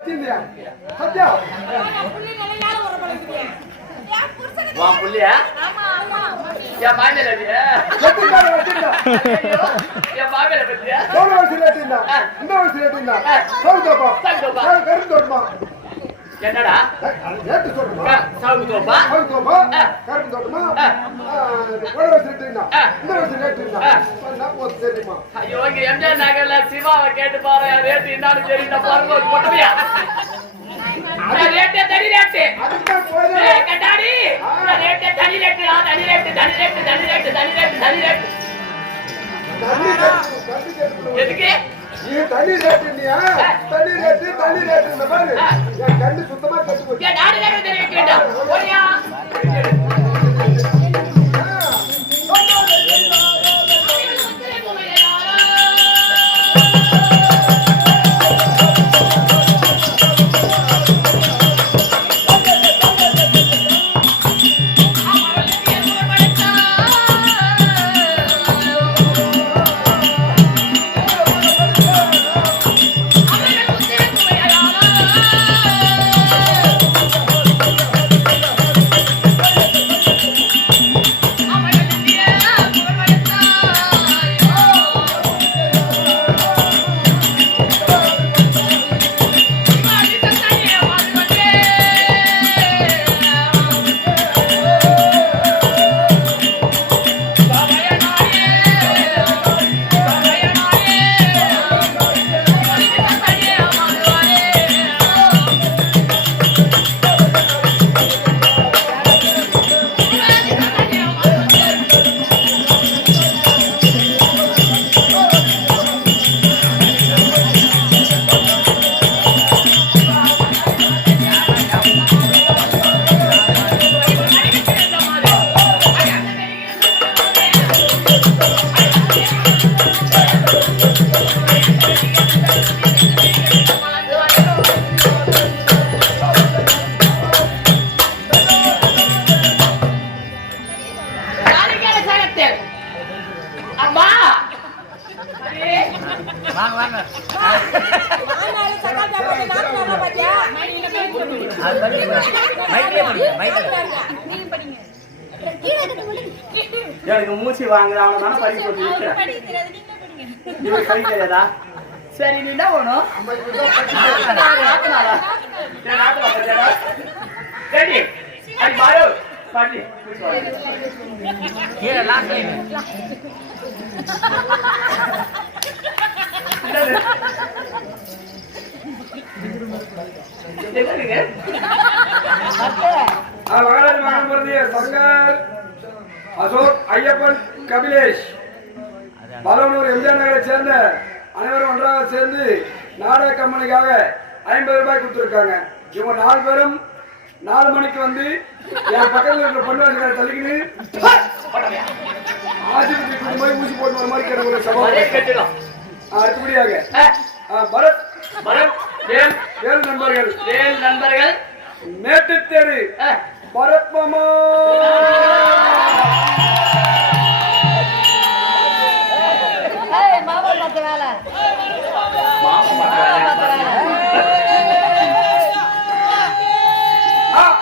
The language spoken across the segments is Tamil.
சத்யா வா புள்ளியா யா மாமேல இல்லையா சத்யா வச்சிருந்தா யா மாமேல பத்தியா போன வருஷம் ஏத்தினா இந்த வருஷம் ஏத்தினா சவுதப்பா கருந்தோட்டமா என்னடா ஏத்து சொல்றமா சவுதப்பா கருந்தோட்டமா போன வருஷம் ஏத்தினா இந்த வருஷம் ஏத்தினா நான் போய் தெரியுமா ஐயோ இங்க எம்ஜிஆர் நகர்ல சிவாவை கேட்டு பாரு ரேட் என்னன்னு தெரியுமா பாருங்க போட்டுவியா ரேட் தனி ரேட் அதுக்கு போறே கட்டாடி ரேட் தனி ரேட் தனி ரேட் தனி ரேட் தனி ரேட் தனி ரேட் தனி ரேட் எதுக்கு நீ தனி ரேட் இல்லையா தனி ரேட் இந்த பாரு என் கண்ணு சுத்தமா கட்டு போச்சு ஏ டாடி ரேட் தெரியுமா போறியா எனக்கு மூச்சு வாங்குறாங்க படிக்கிறதா சரி நீ என்ன வேணும் அசோக் ஐயப்பன் கபிலேஷ் பலவனூர் எம்ஜிஆர் நகரை சேர்ந்த அனைவரும் ஒன்றாக சேர்ந்து நாடக கம்பெனிக்காக 50 ரூபாய் கொடுத்துருக்காங்க. இவங்க 4 பேரும் 4 மணிக்கு வந்து என் பக்கத்தில் இருக்கிற பொண்ணு தள்ளிக்கின்னு ஆசிரியர் போய் ஊசி போட்டு வர மாதிரி கேட்ட சவால். அடுத்தபடியாக பரத் வேல் நண்பர்கள் மேட்டு தேடு பரத் மாமா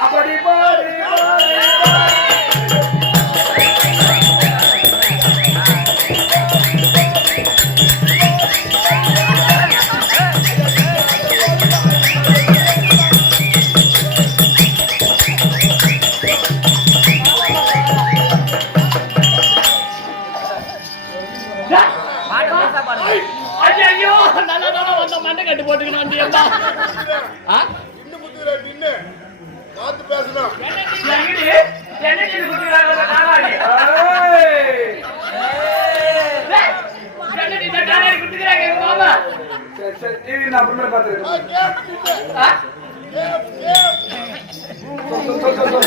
அப்படி ஐயோ நல்லா வந்த மண்டை கட்டு போட்டுக்கணும் வண்டியப்பா இன்னும் குத்துறா நின்னு காத்து பேசணும் என்ன நீ குத்துறாங்க நாளாடி என்ன நீ தட்டானே குத்துறாங்க மாமா சரி டிவி நான் அப்புறமா பாத்துறேன்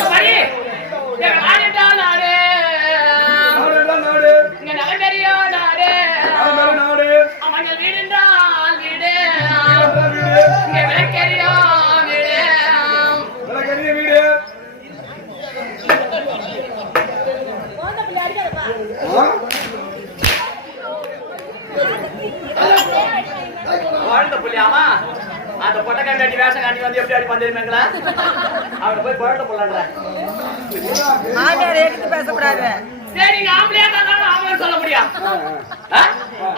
சரி ஏ ஆடிட்டா நாடே இங்க நகரியா நாடே நாடே அமங்க வீடுன்றால் வீடு இங்க விளக்கரியா வீடு விளக்கரியா வீடு போந்த பிள்ளை அடிக்காதப்பா வாழ்ந்த புள்ளியாமா அந்த பொட்டக்காய் கட்டி வேஷம் காட்டி வந்து எப்படி அடி பந்தேருமேங்களா அவனை போய் குழந்தை போடலான்ற மாமியார் எடுத்து பேசக்கூடாது. சரி நீங்க ஆம்பளையா இருந்தாலும் ஆம்பளை சொல்ல முடியும்.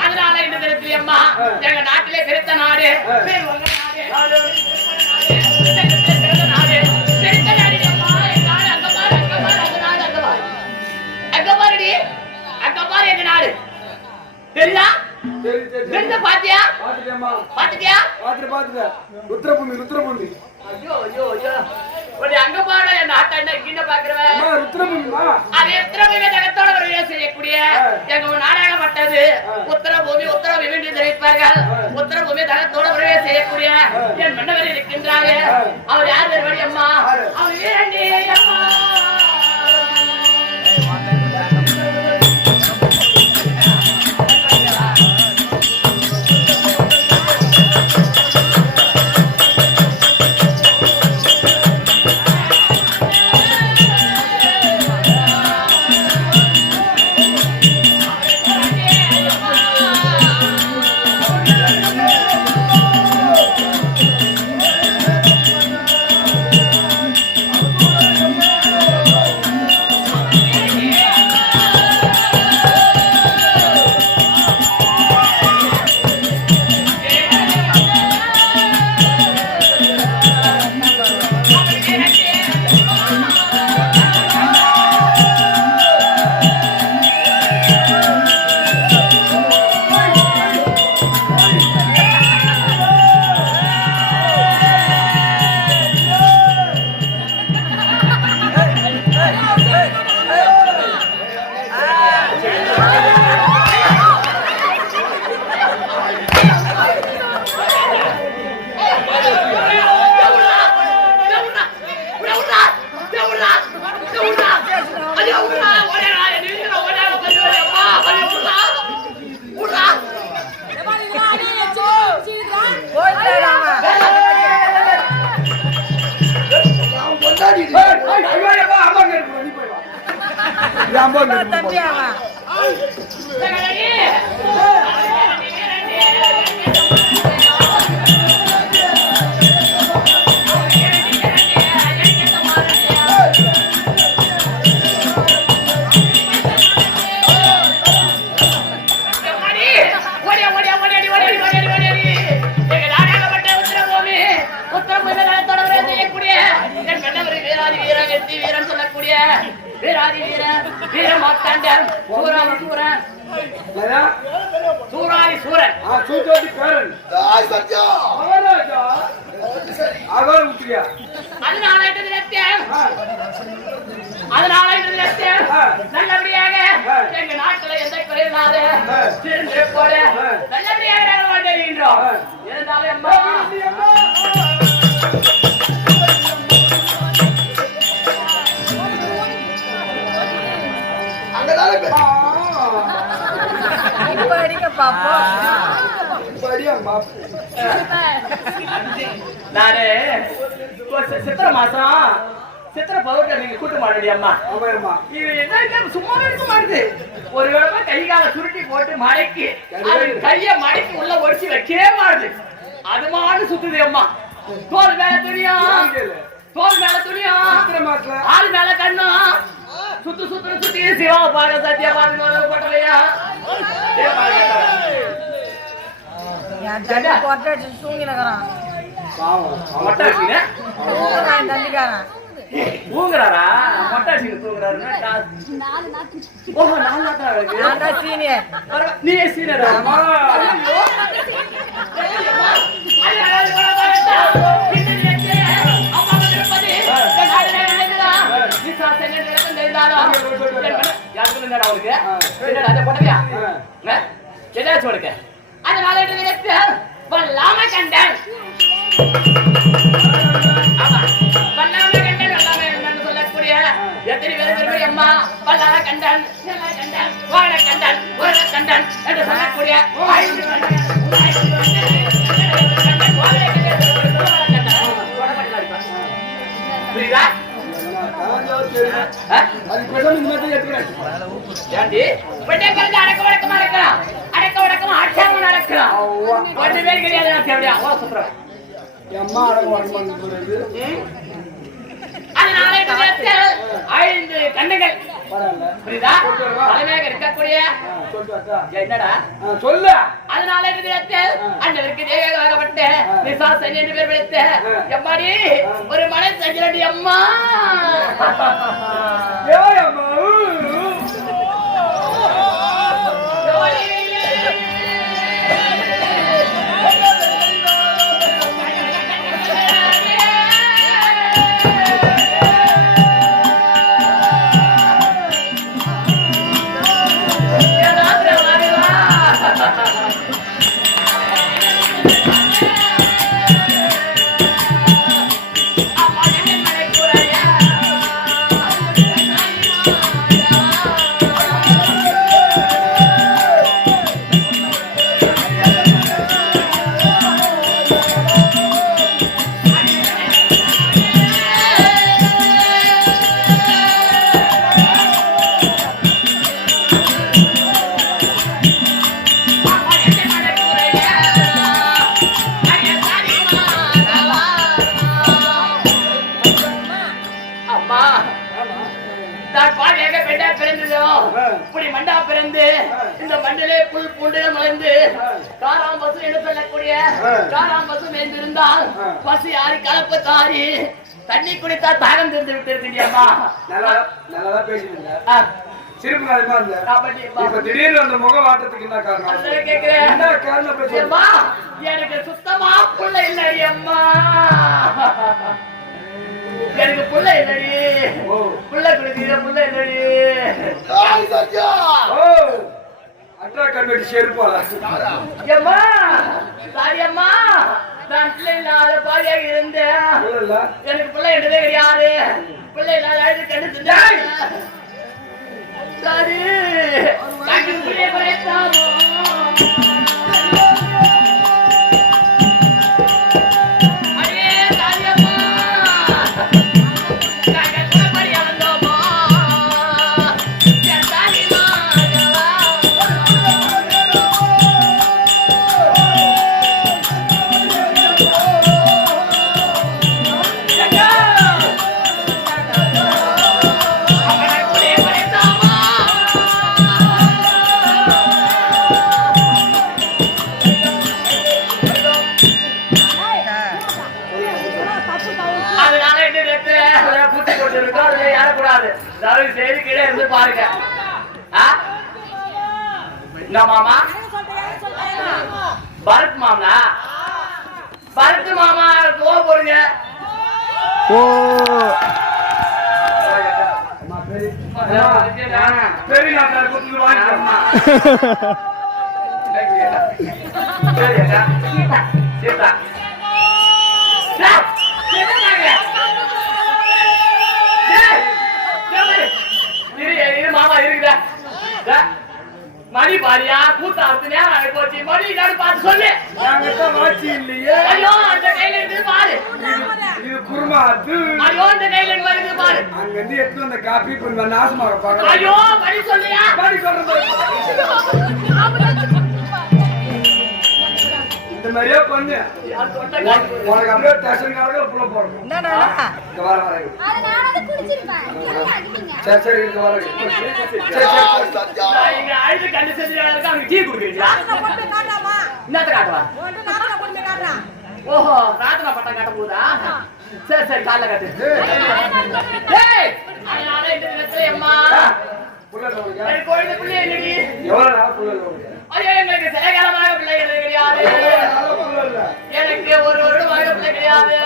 அதனால இந்த தினத்துல அம்மா எங்க நாட்டிலே பெருத்த நாடு பேர் உங்க நாடு பெருத்த நாடு பெருத்த நாடு அம்மா எங்க நாடு அங்க பாரு அங்க பாரு அங்க நாடு அங்க பாரு அங்க பாருடி அங்க பாரு எங்க நாடு தெரியுதா? தெரிஞ்ச பாத்தியா? பாத்துட்டியா? ருத்ரபூமி ஐயோ ஐயோ ஐயோ ஒரு அங்க பாட என் நாட்டாண்ட கீழ பாக்குறவன் அது ருத்ரபூமி ஜகத்தோட ஒரு செய்யக்கூடிய எங்க நாடாளப்பட்டது உத்தரபூமி உத்தரபூமி என்று தெரிவிப்பார்கள். உத்தரபூமி ஜகத்தோட ஒரு செய்யக்கூடிய என் மன்னவர் இருக்கின்றாங்க. அவர் யார் வேறுபடி அம்மா அவர் வீரண்டி அம்மா. தம்பியாவா வீரன் சொல்லக்கூடிய வீராதி வீரன் வீரமாத்தாண்டன் சூராதி சூரன் சூராதி சூரன் அதனால நல்லபடியாக எங்க நாட்டுல எந்த குறை இல்லாத நல்லபடியாக நாங்கள் வாழ்கின்றோம். இருந்தாலும் அம்மா நானு சித்திர மாசம் சித்திர பௌர்ணமி நீங்க கூட்ட மாட்டேடி அம்மா இது என்ன சும்மாவே இருக்க மாட்டுது. ஒரு வேளை கை கால சுருட்டி போட்டு மடக்கி கைய மடக்கி உள்ள ஒடிச்சு வைக்கவே மாட்டுது. அது மாதிரி சுத்துது அம்மா. தோல் மேல துணியும் தோல் மேல துணியும் ஆள் மேல கண்ணும் சுத்து சுத்து சுத்தி சிவா பாட சத்தியா பாடு போட்டலையா தூங்குறாரா மொட்டாசி தூங்குறாரு. நீ சீனியர் எதாச்சும் உனக்கு அதனால வல்லாம கண்டன் சொல்லக்கூடிய எத்தனை பேர் அம்மா வல்லாம கண்டன் வாழ கண்டன் உலக கண்டன் என்று சொல்லக்கூடிய புரியுதா? அடக்க வடக்கமா இருக்கலாம் அடக்க வடக்கமா அடக்காம நடக்கலாம். ஒன்று பேர் கிடையாது. அம்மா அடங்க சொல்றது அதனால 5 கண்ணுகள் புரியுதா தலைமையாக இருக்கக்கூடிய என்னடா சொல்லு அதனால அண்ணனுக்கு தேவையாகப்பட்ட விசாசன் என்று பேர் விடுத்த எம்மாடி ஒரு மலை சஞ்சலடி அம்மா இந்த மண்டலே புல் பூண்டு மலர்ந்து காராம் பசு என்று சொல்லக்கூடிய காராம் பசு மேய்ந்திருந்தால் பசு யாரி கலப்பு தாரி தண்ணி குடித்தா தாகம் திருந்து விட்டு இருக்கியாமா நல்லா பேசிட்டு சிரிப்பு காரியமா இருந்த இப்ப திடீர்னு அந்த முக வாட்டத்துக்கு என்ன காரணம் கேக்குறேன் என்ன காரணம் எனக்கு சுத்தமா புள்ள இல்லடி அம்மா எனக்கு புள்ள இல்லடி புள்ள குடிக்கிற புள்ள இல்லடி அட்ரா கன்வெர்ட் செருப்பாளா அம்மா சாரி அம்மா நான் பிள்ளை இல்லாத பாரியாக இருந்தேன் எனக்கு பிள்ளை என்றதே கிடையாது பிள்ளை இல்லாத அழுது கண்டு சாரி பிள்ளை குறைத்தாமோ செய்தி கீழே இருந்து பாருங்க மாமா பரத் மாமனா பரத் மாமா போடுங்க மாமா இருக்குதா மணி பாரியா கூத்தாத்து நேரம் போச்சு மணி பார்த்து சொல்லு வாட்சி இல்லையே ஐயோ அந்த கையில இருந்து பாரு இது குருமாத்து ஐயோ அந்த கையில இருந்து வருது பாரு அங்க இருந்து எடுத்து அந்த காப்பி பண்ண நாசமாக பாரு ஐயோ மணி சொல்லியா மணி சொல்றது இந்த மாதிரியே பண்ணு உனக்கு அப்படியே ஸ்டேஷன் காரங்க புள்ள போறோம் வர வர சரி சரி வர இங்க அழுது கண்டு செஞ்சுருக்கு அவங்க டீ குடிக்கிறீங்களா என்னத்த காட்டுவா ஓஹோ ராத்தனா பட்டம் காட்ட போதா சரி சரி காலைல காட்டு ஏய் அதனால இந்த நேரத்துல அம்மா புள்ள லோரியா கோயிலுக்கு புள்ள என்னடி எவ்வளவு நாள் புள்ள லோரியா ஐயோ எங்களுக்கு சில காலமாக பிள்ளை கிடையாது எனக்கு ஒரு வருடமாக பிள்ளை கிடையாது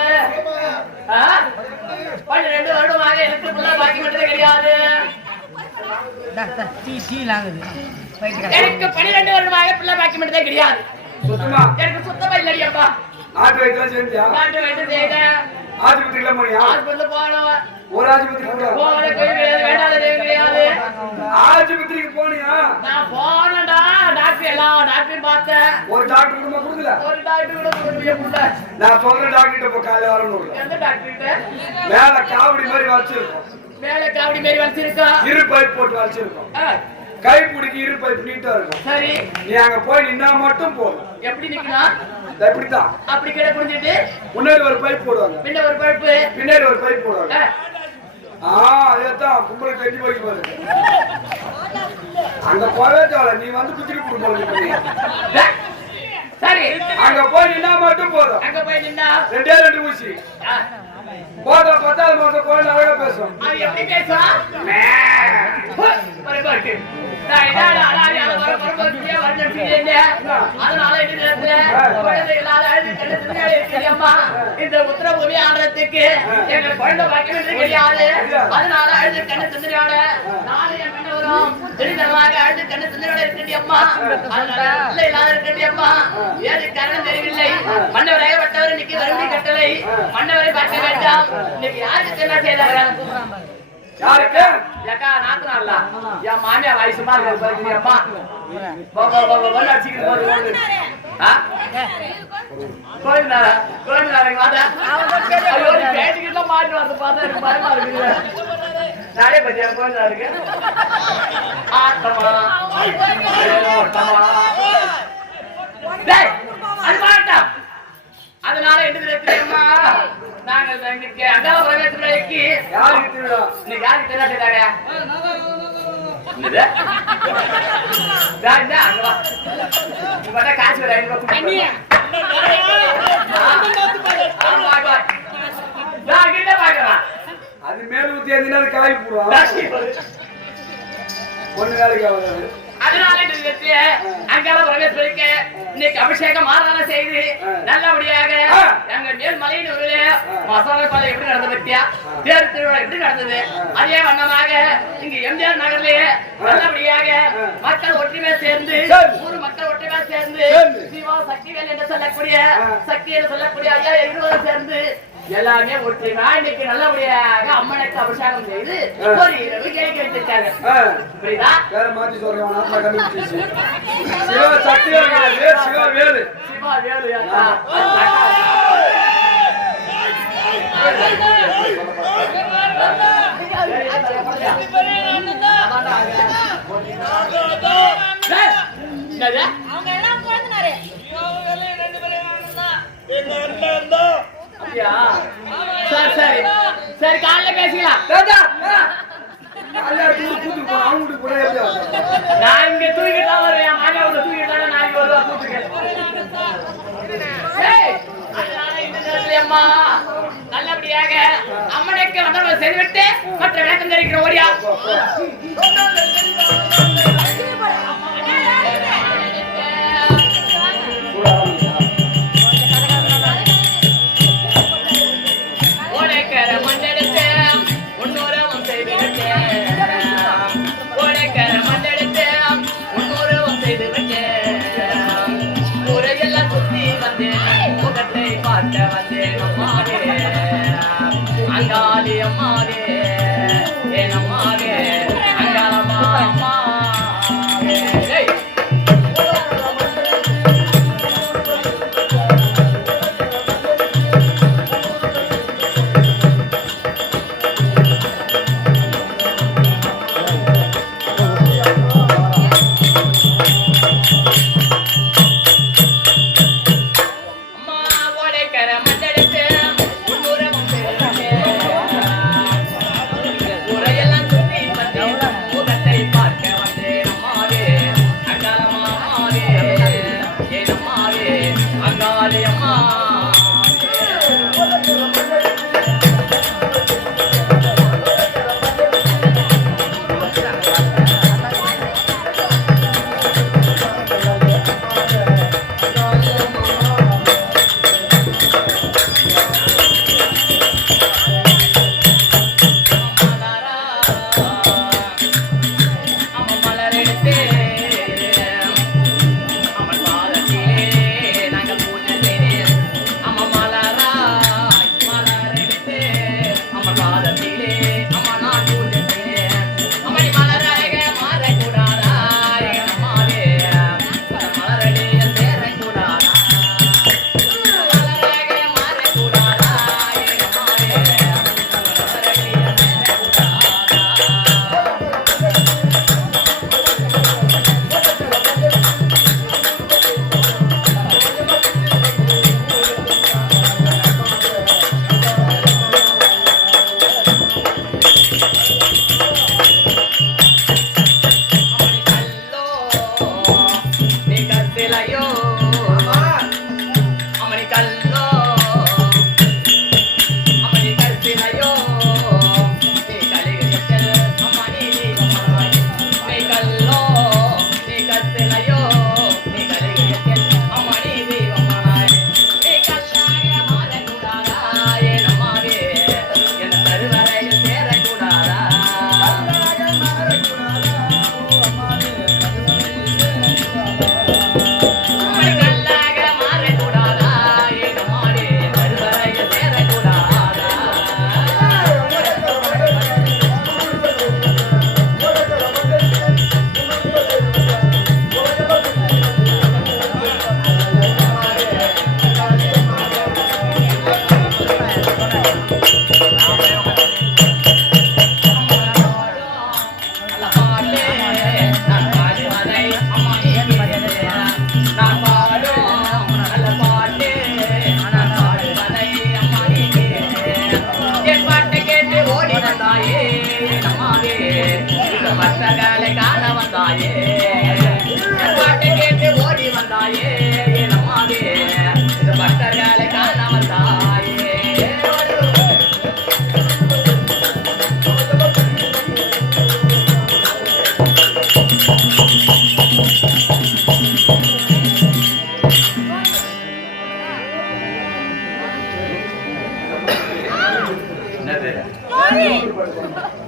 12 வருடமாக எனக்கு பிள்ளை பாக்கி மட்டும் கிடையாது எனக்கு 12 வருடமாக பிள்ளை பாக்கி மட்டும் கிடையாது எனக்கு சுத்தமா இல்லடி அப்பா நாட்டு வைத்தியம் செஞ்சா நாட்டு வைத்தியம் செய்தேன் ஆஸ்பத்திரியில போனியா ஆஸ்பத்திரியில போனோம் ஒரு ஆஸ்பத்திரி கிடையாது ஆஸ்பத்திரிக்கு போனியா நான் போனடா டாக்டர் எல்லாம் டாக்டர் பார்த்தேன் ஒரு டாக்டர் கூட கொடுக்கல ஒரு டாக்டர் கூட கொடுக்கல நான் சொல்ற டாக்டர் போ காலையில வரணும் எந்த டாக்டர் மேல காவடி மாதிரி வச்சிருக்கோம் மேல காவடி மாதிரி வச்சிருக்கா இரு பைப் போட்டு வச்சிருக்கோம் கை பிடிக்கி இரு பைப் நீட்டா இருக்கும் சரி நீ அங்க போய் நின்னா மட்டும் போதும் எப்படி நிக்கணும்? எப்படித்தான் அப்படி கீழே குடிஞ்சிட்டு முன்னாடி ஒரு பைப் போடுவாங்க, பின்ன ஒரு பழுப்பு. பின்னாடி ஒரு பைப் போடுவாங்க. அதேதான் கும்பலுக்கு கட்டி போய் பாரு. அங்க போவே தேவை, நீ வந்து குச்சிட்டு கொடுப்போம். சரி, அங்க போய் நின்னா மட்டும் போதும். அங்க போய் நின்னா 2 ஊசி போத 10வது மாசம் கோயில் அழகா பேசும். அது எப்படி பேசும்? அதனால இந்த உத்தரபூமி ஆடுறதுக்கு எங்க குழந்தை பாக்கியம் கிடையாது. அதனால அழுது கண்ணு சிந்தனையோட நாலு என் கண்ணு வரும். திடீர்னமாக அழுது கண்ணு சிந்தனையோட இருக்கண்டி அம்மா. அதனால பிள்ளை இல்லாத இருக்கண்டி அம்மா. ஏது காரணம் தெரியவில்லை. மன்னவரை வட்டவர் இன்னைக்கு வறுமை கட்டளை. மன்னவரை பார்க்க வேண்டாம். இன்னைக்கு யாருக்கு என்ன செய்தாங்க? யாருக்கு? ஏக்கா நாத்தனார்ல என் மாமியா வயசுமா இருக்கு அம்மா. அடிச்சுக்கிட்டு போது கோயில்நாளைக்கு வாங்க. பேட்டிக்கிட்ட மாட்டி வந்து பார்த்தா எனக்கு பயமா இருக்குது. நானே பத்தியா கோயில்நாளுக்கு ஆட்டமா அதனால என்ன தெரியுமா? நாங்கள் அங்காள பிரவேசத்துக்கு யாருக்கு திருவிழா? இன்னைக்கு யாருக்கு தெரியா செய்தாங்க? காசு ஒரு 5 ரூபாய் அது மேல ஊத்தி எந்த காய் போடுவா ஒண்ணு வேலைக்கு ஆகாது. அதனால அங்காள பிரவேசத்துக்கு இன்னைக்கு அபிஷேகம் ஆராதனை செய்து நல்லபடியாக எங்க மேல் மலையின் ஒரு மசாலா பாதை எப்படி நடந்தது பத்தியா? தேர் திருவிழா எப்படி நடந்தது? அதே வண்ணமாக இங்க எம்ஜிஆர் நகர்லயே நல்லபடியாக மக்கள் ஒற்றுமை சேர்ந்து ஊர் மக்கள் ஒற்றுமை சேர்ந்து சிவா சக்திவேல் என்று சொல்லக்கூடிய சக்தி என்று சொல்லக்கூடிய ஐயா இருவரும் சேர்ந்து எல்லாமே ஒற்றுமை இன்னைக்கு நல்லபடியாக அம்மனுக்கு அபிஷேகம் செய்து ஒரு இரவு கேட்க வச்சிருக்காங்க. புரியுதா? வேற மாத்தி சொல்றேன். நாட்டுல கண்டுபிடிச்சு சிவா சக்திவேல் சிவா வேலு சிவா வேலு சரி சரி சரி காலைல பேசிக்கலாம். நான் இங்க தூக்கிட்டு தான் வருவேன். மாமியாவோட தூக்கிட்டு தான் நான் இங்க வருவேன் கூட்டுக்கு. அம்மா நல்லபடியாக அம்மனுக்கு வந்தவர்கள் செய்துவிட்டு மற்ற வேட்டம் தெரிவிக்கிற ஓடியா ஓடைக்கர மண்ணெடுத்து முன்னூறு செய்து விட்டேன். ஓடைக்கர மண்ணெடுத்து முன்னூறு செய்து விட்டேன். ஊரையெல்லாம் சுத்தி வந்தேன். முகத்தை பார்க்க வந்தேன். அம்மாவே அங்காளி அம்மாவே என் அம்மாவே அங்காளம்மா அம்மாவே கல்லோ அம்மணி கருத்திலையோ நீ கலிகத்தில் அம்மணி தெய்வமாய் நீ கல்லோ நீ கருத்திலையோ நீ கலிகத்தில் அம்மணி தெய்வமாய் நீ கல்லாக மாறக்கூடாதா என் அம்மாவே என் கருவறையில் சேரக்கூடாதா கல்லாக மாறக்கூடாதா என் அம்மாவே கருவறையில் சேரக்கூடாதா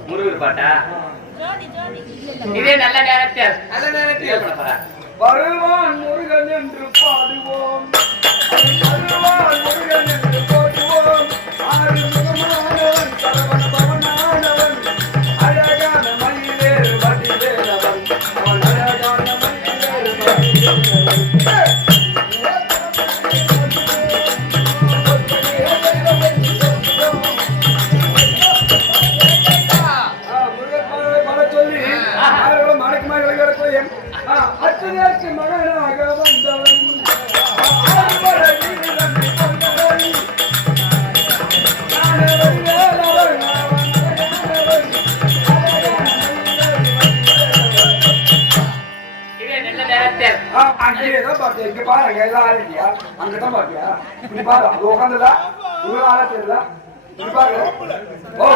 முருகர் பாட்டா இதே நல்ல நேரத்தில் வருவான் முருகன் என்று பாடுவோம் வருவான் முருகன் என்று போடுவோம் ஆறுமுகமானவன் சரவண பவனானவன் அழகான மயிலேறு வடிவேலவன் அவன் அழகான மயிலேறு வடிவேலவன் அச்சனைக்கு மகனாக வந்தவன் அங்கேதான் பாத்தியா இங்க பாருங்க எல்லாரும் இல்லையா அங்கதான் பாத்தியா இப்படி பாரு அது உட்காந்துல இவ்வளவு ஆள தெரியல இப்படி பாருங்க ஓ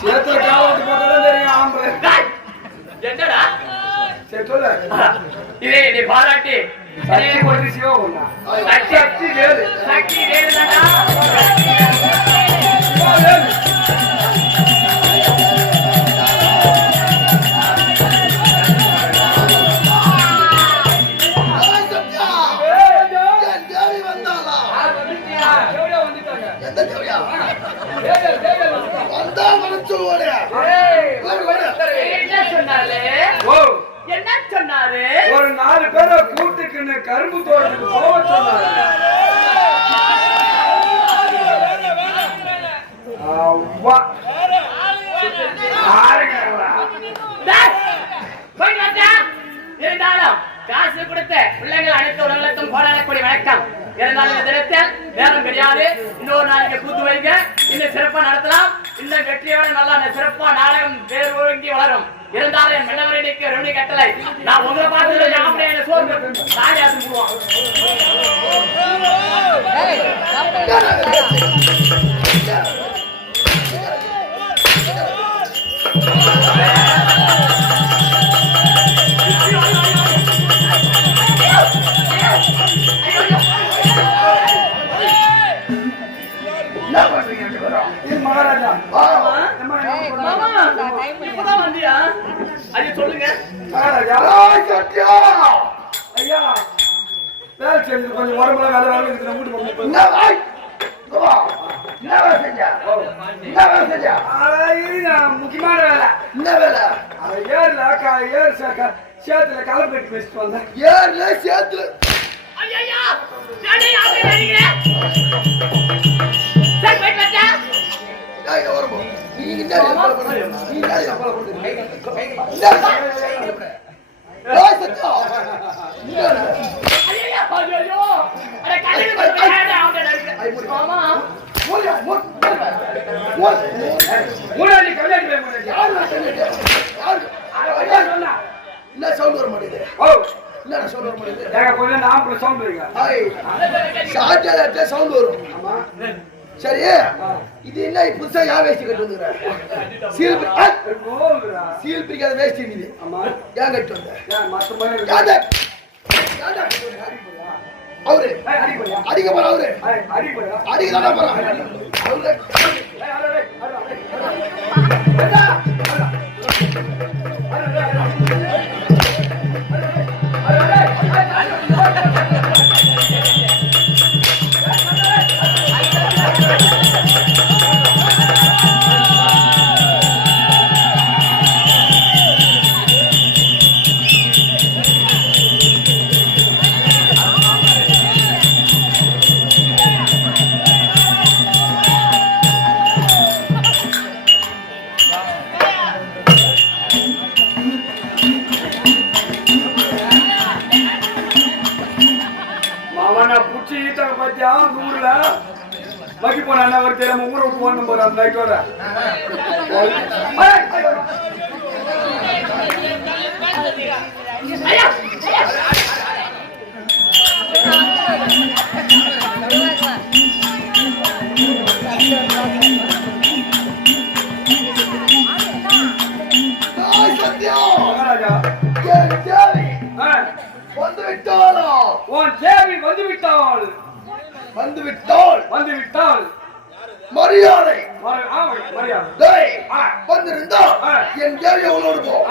சேத்துல காவத்து பார்த்தாதான் தெரியும் ஆம்பளை என்னடா சரி சொல்லு இதே நீ பாராட்டி சக்தி கொடுத்து சிவம் சக்தி வேறு சக்தி வேணுதாடா என்ன சொன்னாரு ஒரு 4 பேரை கூட்டுக்குன்னு கரும்பு தோட்டத்துக்கு போக சொன்னாரு இருந்தாலும் காசு கொடுத்த பிள்ளைகள் அனைத்து உலகத்தும் போராடக்கூடிய வணக்கம் இருந்தாலும் இந்த தினத்தில் நேரம் கிடையாது இன்னொரு நாளைக்கு கூத்து வைங்க இன்னும் சிறப்பா நடத்தலாம் இன்னும் வெற்றியோட நல்லா சிறப்பா நாடகம் வேறு ஒழுங்கி வளரும் இருந்தாலும் என் மன்னவரடிக்கு ரெண்டு கட்டளை நான் உங்களை பார்த்து ஞாபகம் என்ன சோறு தாயாத்து போடுவான் மகாராஜா இப்பதான் வந்தியா அது சொல்லுங்க மகாராஜா ஐயா வேலை செஞ்சு கொஞ்சம் உடம்புல வேலை வேலை இருக்கு வீட்டு முக்கியமான வேலை என்ன வேலை ஏர்ல சேத்துல கலை பெட்டி வச்சுட்டு வந்தேன் ஏர்ல சேத்துல என்ன சவுண்ட் வர மாட்டேங்குது? ஏங்க கொஞ்சம் நாம சவுண்ட் வைங்க. ஷார்ட்டா சவுண்ட் வரும். ஆமா சரி. இது என்ன புதுசா யா வேஸ்ட் கட்டு வந்துற? சீல் பிரிக்காத வேஸ்ட் இது. ஆமா ஏன் கட்டு வந்த? மத்த மாதிரி யாத அவரு அடிக்க போற அவரு அடிக்க தான் போறான் அவரு. ஊர்ல வகி போன ஒரு தெரியாம ஊரை விட்டு போன போற அந்த நைட்டோட வந்துவிட்டால் மரியாதை மரியாதை வந்திருந்தா என் தேவி எவ்வளவு இருக்கும்?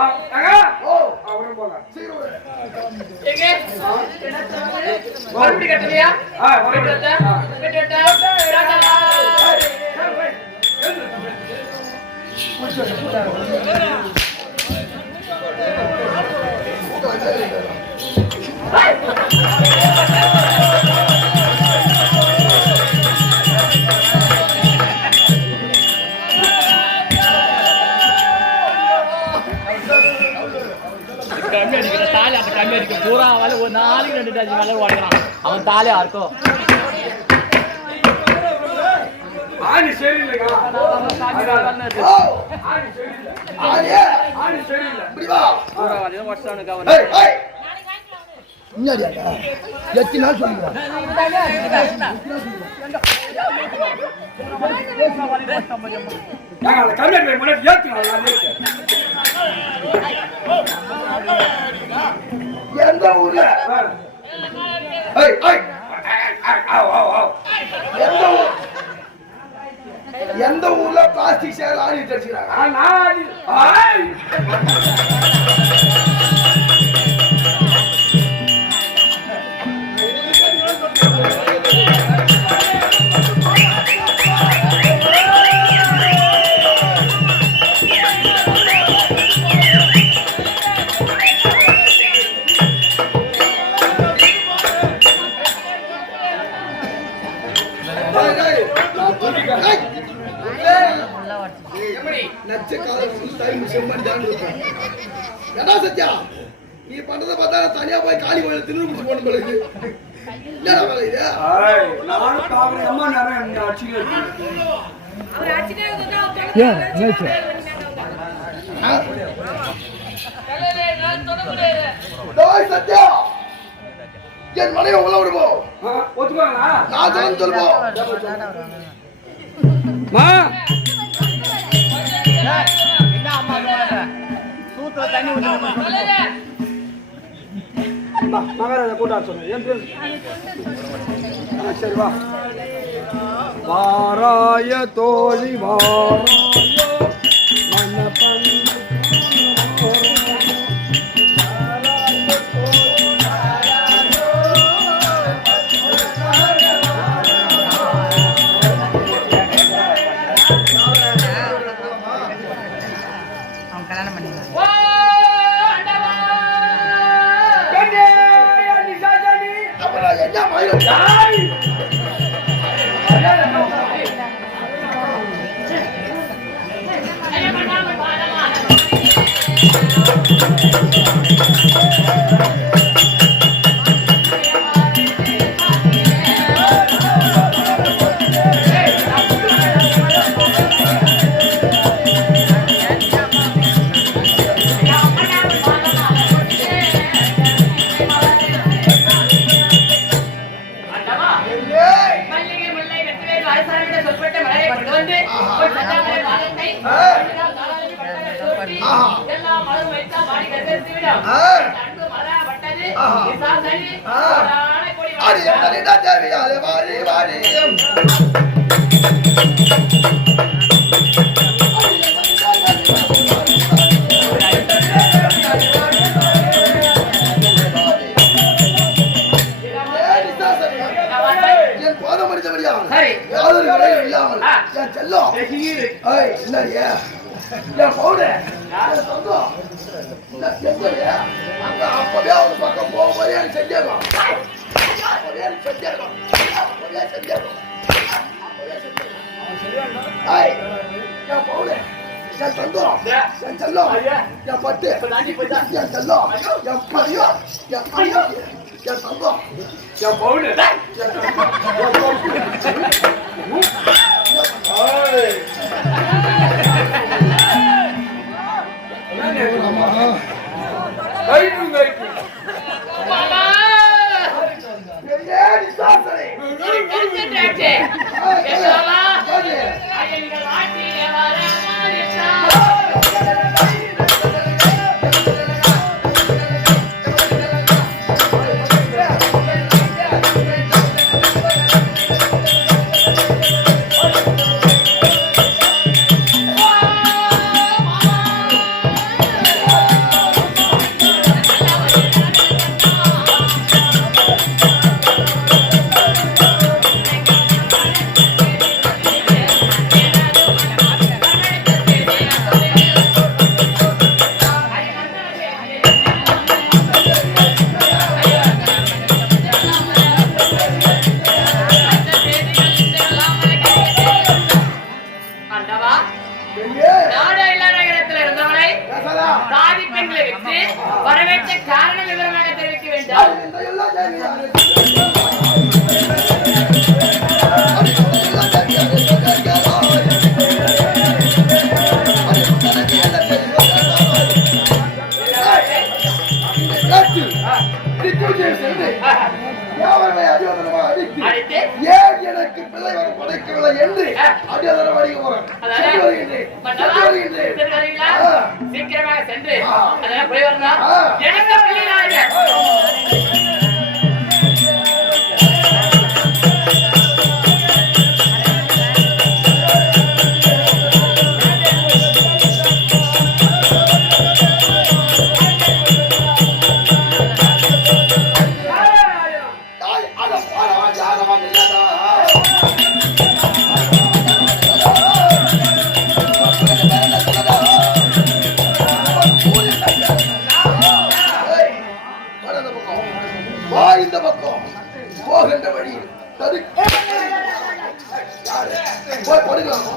பூரா வேலை ஒரு நாளைக்கு 2 டஜன் வேலை ஓடுறான் அவன் தாலியா இருக்கும். எத்தனை நாள் சொல்லுங்க எந்த ஊர்ல எந்த ஊர்ல பிளாஸ்டிக் சேர் ஆடிட்டு வச்சுக்கிறாங்க? சத்யா நீ பண்றத பார்த்தா தனியா போய் காளி கோயில திரு முடிச்சு போன பிறகு என்னடா வேலை இது? நானும் பாக்குறேன் அம்மா நேரம் அடிச்சுக்க சத்யா என் மனைவி உள்ள விடுவோம் ஒத்துக்குவாங்களா? நான் தான் சொல்லுவோம் மகாராஜா கூட்டார் சொன்ன சரி வா. வாராய தோழி வாராய அவரை கொண்டு வந்து ஒரு சட்டாமரை வாழத்தை எல்லாம் மலர் வைத்தால் வாடி கருத்து விடும் அன்பு மலராப்பட்டது விசாசனி அப்பவே அவங்க பக்கம் போகும்போது எனக்கு செஞ்சிருக்கோம் என் பவுனு என் தங்கம் என் செல்லம் என் பட்டு என் செல்லம் என் பையோ என் பையோ என் தங்கம் என் பவுனு என் சாதி பெண்களை விட்டு வரவேற்ற காரணம் விவரமாக தெரிவிக்க வேண்டும். எனக்கு பிள்ளை வர படைக்கவில்லை என்று அடியாதரம் அடிக்க போறேன். சீக்கிரமாக சென்று அதெல்லாம் போய் வரலாம். எனக்கு பிள்ளை இந்த பக்கம் போகின்ற வழி போய் படுக்கலாம்.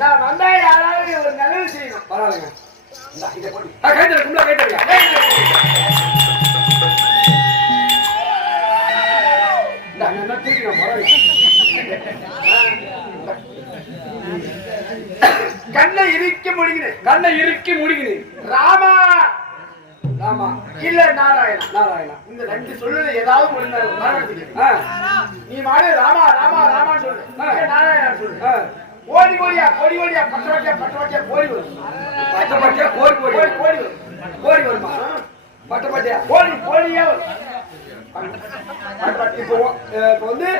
நான் வந்தா யாராவது ஒரு நல்லது செய்யணும். பரவாயில்லைங்க. கைத்தல கும்பலா கைத்தல கண்ணை இறுக்கி முடிகிறேன். கண்ணை இறுக்கி முடிகிறேன். ராமா ராமா இல்ல நாராயணா. நாராயணா இந்த ரெண்டு சொல்லுல ஏதாவது ஒண்ணு நீ மாடு ராமா ராமா ராமான்னு சொல்லு. நாராயணா சொல்லு. கோடி கோடியா கோடி கோடியா பட்டு வட்டியா கோடி வரும். பட்ட பட்டியா கோடி கோடி கோடி கோடி வரும். கோடி வருமா? பட்ட பட்டியா கோடி கோடியா வரும். இப்போ வந்து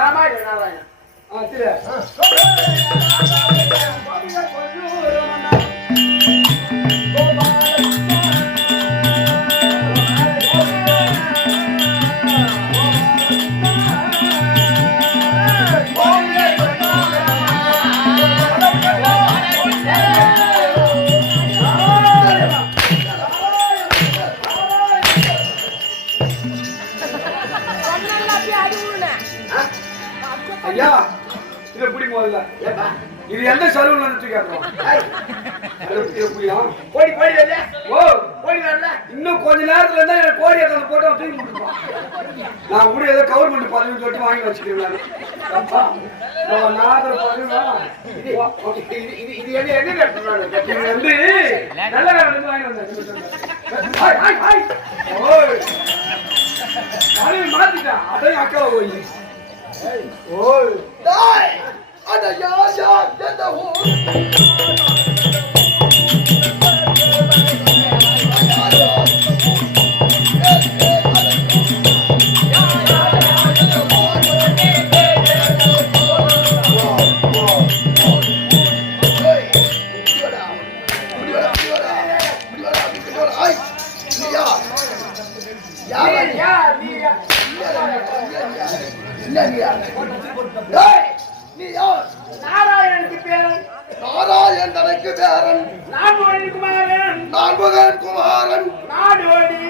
ராமா இல்ல நாராயணா. திரு ஐயா இதை பிடிக்கும் போதில்ல. இது எந்த சலூன்ல இருந்து கேட்கணும்? கோடி கோடி வரல. ஓ கோடி வரல. இன்னும் கொஞ்ச நேரத்துல இருந்தா எனக்கு கோடி எத்தனை போட்டோ தூக்கி கொடுப்பான். நான் கூட ஏதோ கவர்மெண்ட் பதவி சொல்லிட்டு வாங்கி வச்சுக்கிறேன். இது என்ன வந்து நல்ல வேலை வாங்கி வந்தேன். மாத்திட்டேன் அதையும் அக்காவை போய் அட யார் எந்த ஊர் நாராயணனுக்கு பேரன் நாராயணன் தனக்கு பேரன் நான்முகன் குமாரன் நான்முகன் குமாரன் நாடோடி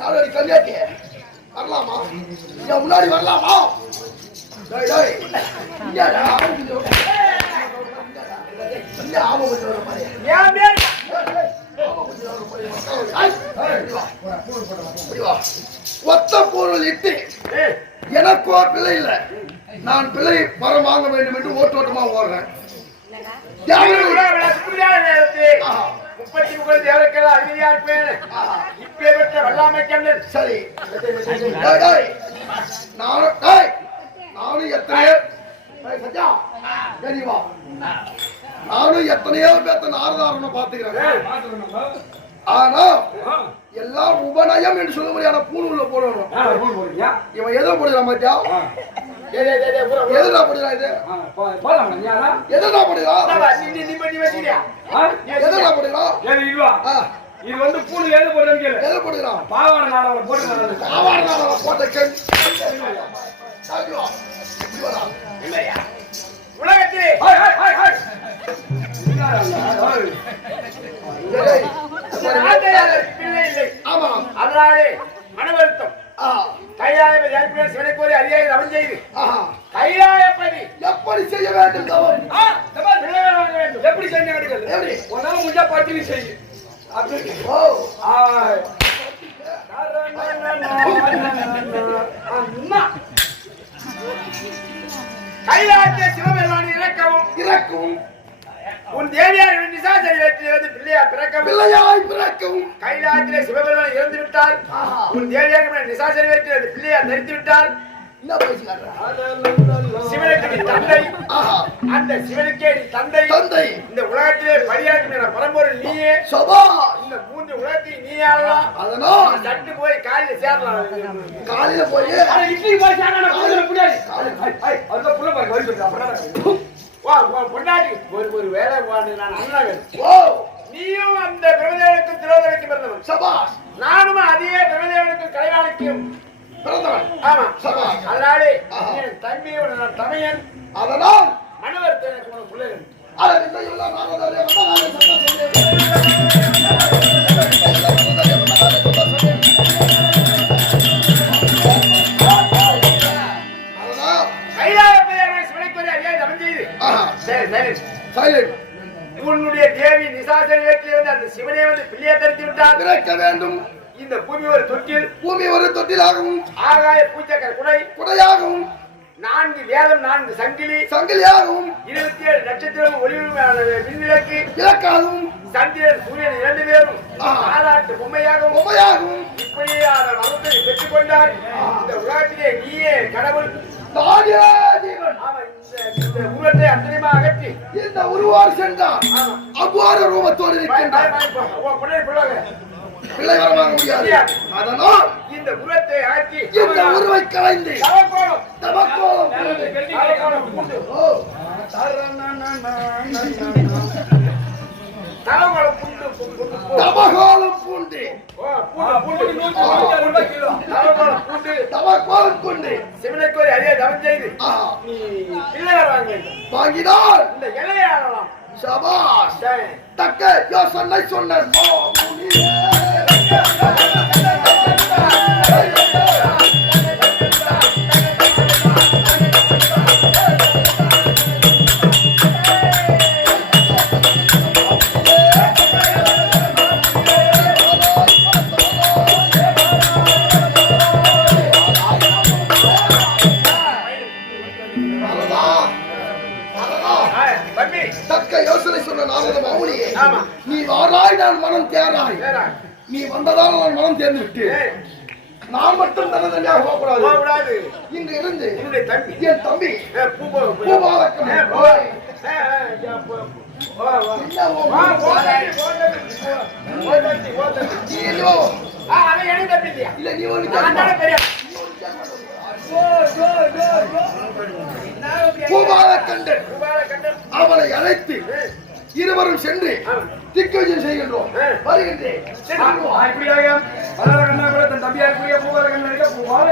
நாடோடி கல்யாணி வரலாமா என் முன்னாடி வரலாமா ஒத்த பொருள் இட்டு எனக்கோ பிள்ளை இல்லை நான் பிள்ளை வரம் வாங்க வேண்டும் என்று ஓட்டோட்டமா ஓடுறேன். 33 தேவருக்கெல்லாம் அறிவியா இருப்பேன். இப்பேற்பட்ட வல்லாமை கண்ணன் சரி நானும் எத்தனையோ பேத்த நாரதாரனை பாத்துக்கிறேன். ஆனா எல்லாம் உபநயம் என்று சொல்ல முடியாத பூணூல்ல போடணும். இவன் எதோ போடுறான் மத்தியா எதுனா போடுறான் இது எதுனா போடுறான் எதுனா போடுறான் இது வந்து பூணு எது போடுறேன்னு கேளு. எது போடுறான் பாவாடை நாடகம் போட்டு பாவாடை நாடகம் போட்ட உலகத்திலே பிள்ளை இல்லை. ஆமாம் அதனாலே மனவருத்தம் கைலாயபதி சிவனைக்கோரி அறியாத தவம் செய்து கைலாயபதி எப்படி செய்ய வேண்டும் தவம் வேண்டும் எப்படி செய்ய வேண்டும் எப்படி உன்னால முடிஞ்சா பட்டினி செய்ய கைலாயத்தை சிவபெருமான் இறக்கவும் உன் தேவியார் நிசாசரி வேற்றிலிருந்து பிள்ளையார் பிறக்கவும் கைலாயத்திலே சிவபெருமான் இறந்து விட்டால் உன் தேவியார் நிசாசரி வேற்றிலிருந்து பிள்ளையார் தரித்து விட்டால் சிவனுக்கு நீ தந்தை அந்த சிவனுக்கே நீ தந்தை இந்த உலகத்திலே பரியாற்ற பரம்பொருள் நீயே இந்த 3 உலகத்தையும் நீ ஆளலாம். அதனால் சட்டு போய் காலையில சேரலாம். காலையில போய் இட்லி போய் பொண்டாட்டி ஒரு வேலை நான் அண்ணா நீயும் அந்த பிரமதேவனுக்கும் திரோதனுக்கும் பிறந்தவன் சபாஷ். நானும் அதே பிரமதேவனுக்கும் கலைவாணிக்கும் பிறந்தவன். ஆமா சபாஷ். அதனாலே என் தம்பியோட நான் தமையன். அதனால் மனவர்த்த எனக்கு உனக்கு பிள்ளைகள் உன்னுடைய தேவி நிசாசரி வேற்றிலிருந்து அந்த சிவனை வந்து பிள்ளையை தரித்து விட்டால் பிறக்க வேண்டும். இந்த பூமி ஒரு தொட்டிலாகவும் ஆகாய பூச்சக்கர குடையாகவும் 4 வேதம் 4 சங்கிலியாகவும் 27 நட்சத்திரம் ஒளிவிமான விண்விளக்கு இலக்காகவும் சந்திரன் சூரியன் 2 பேரும் ஆராட்டு பொம்மையாகவும் இப்படியான மரத்தை பெற்றுக் கொண்டால் இந்த உலகத்திலே நீயே கடவுள் இந்த உருவத்தை அத்தனையுமா அகற்றி இந்த உருவார் சென்றார் அவ்வாற ரூபத்தோடு இருக்கின்றார். பிள்ளை வரமாக முடியாது. அதனால் இந்த உருவத்தை ஆக்கி இந்த உருவை கலைந்து தவக்கோலம் பூண்டு சிவனைக்கோரி அறிய தவம் செய்து பிள்ளை வருவாங்க வாங்கினால் இந்த இலையை ஆடலாம். சபாஷ் தக்க யோசனை சொன்ன நான் மனம் தேராய் நீ வந்ததால் நான் மனம் தேர்ந்து விட்டு நான் மட்டும் தன்னதனியாக போகக்கூடாது இங்கு இருந்து என் தம்பி பூபாலக்கண்ணன் பூபாலக்கண்டன் அவனை அழைத்து இருவரும் சென்று திக்கவிஜயம் செய்கின்றோம் வருகின்றேன் இப்படியாக தன் தம்பியா இருக்கக்கூடிய பூபாலக்கண்ணன்